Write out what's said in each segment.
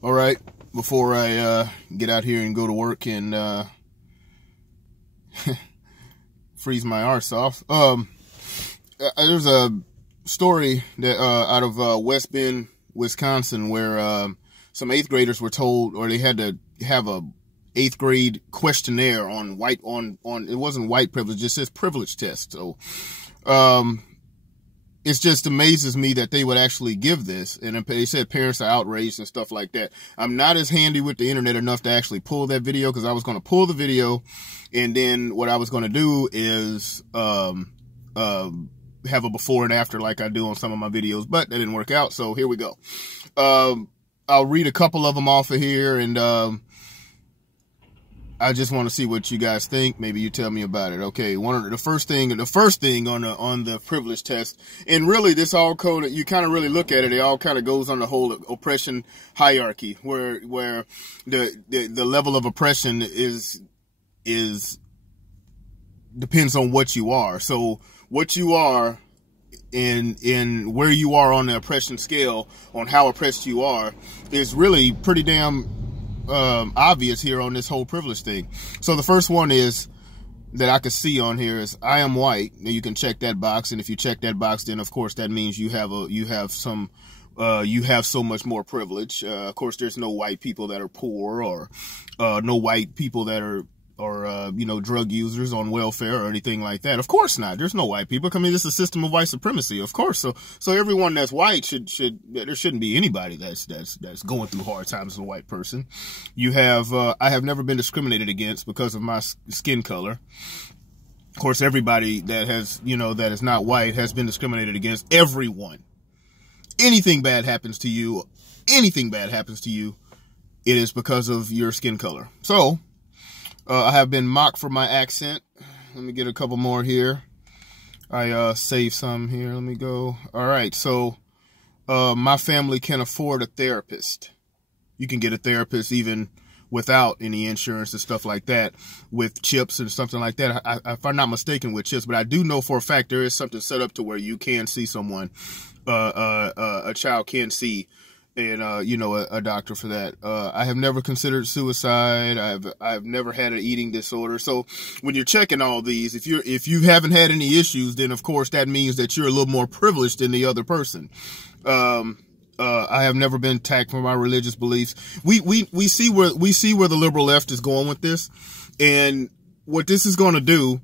All right, before I get out here and go to work and freeze my arse off, there's a story that out of West Bend, Wisconsin, where some 8th graders were told, or they had to have a 8th grade questionnaire on it wasn't white privilege, it just says privilege test. So it just amazes me that they would actually give this. And they said parents are outraged and stuff like that. I'm not as handy with the internet enough to actually pull that video, because I was going to pull the video, and then what I was going to do is have a before and after like I do on some of my videos, but that didn't work out. So here we go. I'll read a couple of them off of here, and I just want to see what you guys think. Maybe you tell me about it. Okay, the first thing on the privilege test, and really this all code, you kind of really look at it, it all kind of goes on the whole oppression hierarchy, where the level of oppression is depends on what you are. So what you are in where you are on the oppression scale, on how oppressed you are, is really pretty damn obvious here on this whole privilege thing. So the first one is that I could see on here is I am white. Now you can check that box, and if you check that box, then of course that means you have so much more privilege. Of course, there's no white people that are poor, or no white people that are drug users on welfare or anything like that. Of course not. There's no white people. I mean, this is a system of white supremacy, of course. So everyone that's white there shouldn't be anybody that's going through hard times as a white person. You have, I have never been discriminated against because of my skin color. Of course, everybody that has, that is not white has been discriminated against. Everyone. Anything bad happens to you, it is because of your skin color. So, I have been mocked for my accent. Let me get a couple more here. I saved some here. Let me go. All right. So my family can afford a therapist. You can get a therapist even without any insurance and stuff like that, with chips and something like that. If I'm not mistaken, with chips, but I do know for a fact there is something set up to where you can see someone, a child can see, and a doctor for that. I have never considered suicide. I've never had an eating disorder. So when you're checking all these, if you haven't had any issues, then of course that means that you're a little more privileged than the other person. I have never been attacked for my religious beliefs. We see where the liberal left is going with this, and what this is going to do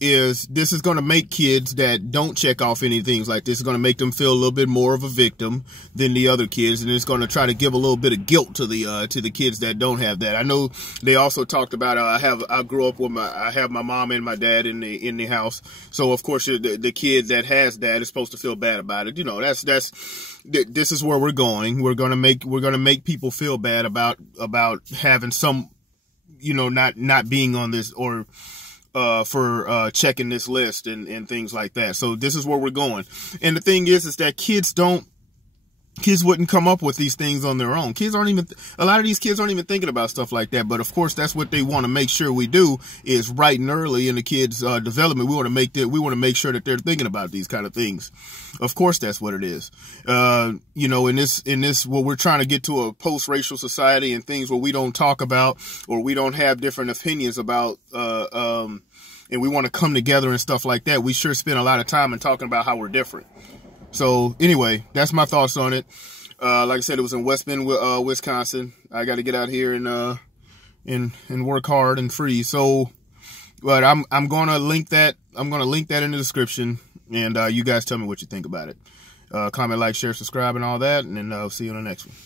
is this is going to make kids that don't check off any things like this, is going to make them feel a little bit more of a victim than the other kids, and it's going to try to give a little bit of guilt to the kids that don't have that. I know they also talked about I grew up with I have my mom and my dad in the house, so of course the kid that has that is supposed to feel bad about it. This is where we're going. We're gonna make people feel bad about having some, not being on this, or for checking this list and things like that. So this is where we're going. And the thing is that kids wouldn't come up with these things on their own. A lot of these kids aren't even thinking about stuff like that. But of course, that's what they want to make sure we do, is right and early in the kids' development. We want to make sure that they're thinking about these kind of things. Of course, that's what it is. In this, well, we're trying to get to a post-racial society and things where we don't talk about, or we don't have different opinions about, and we want to come together and stuff like that. We sure spend a lot of time in talking about how we're different. So anyway, that's my thoughts on it. Like I said, it was in West Bend, Wisconsin. I got to get out here and work hard and free. So, but I'm going to link that. I'm going to link that in the description, and you guys tell me what you think about it. Comment, like, share, subscribe, and all that, and then I'll see you on the next one.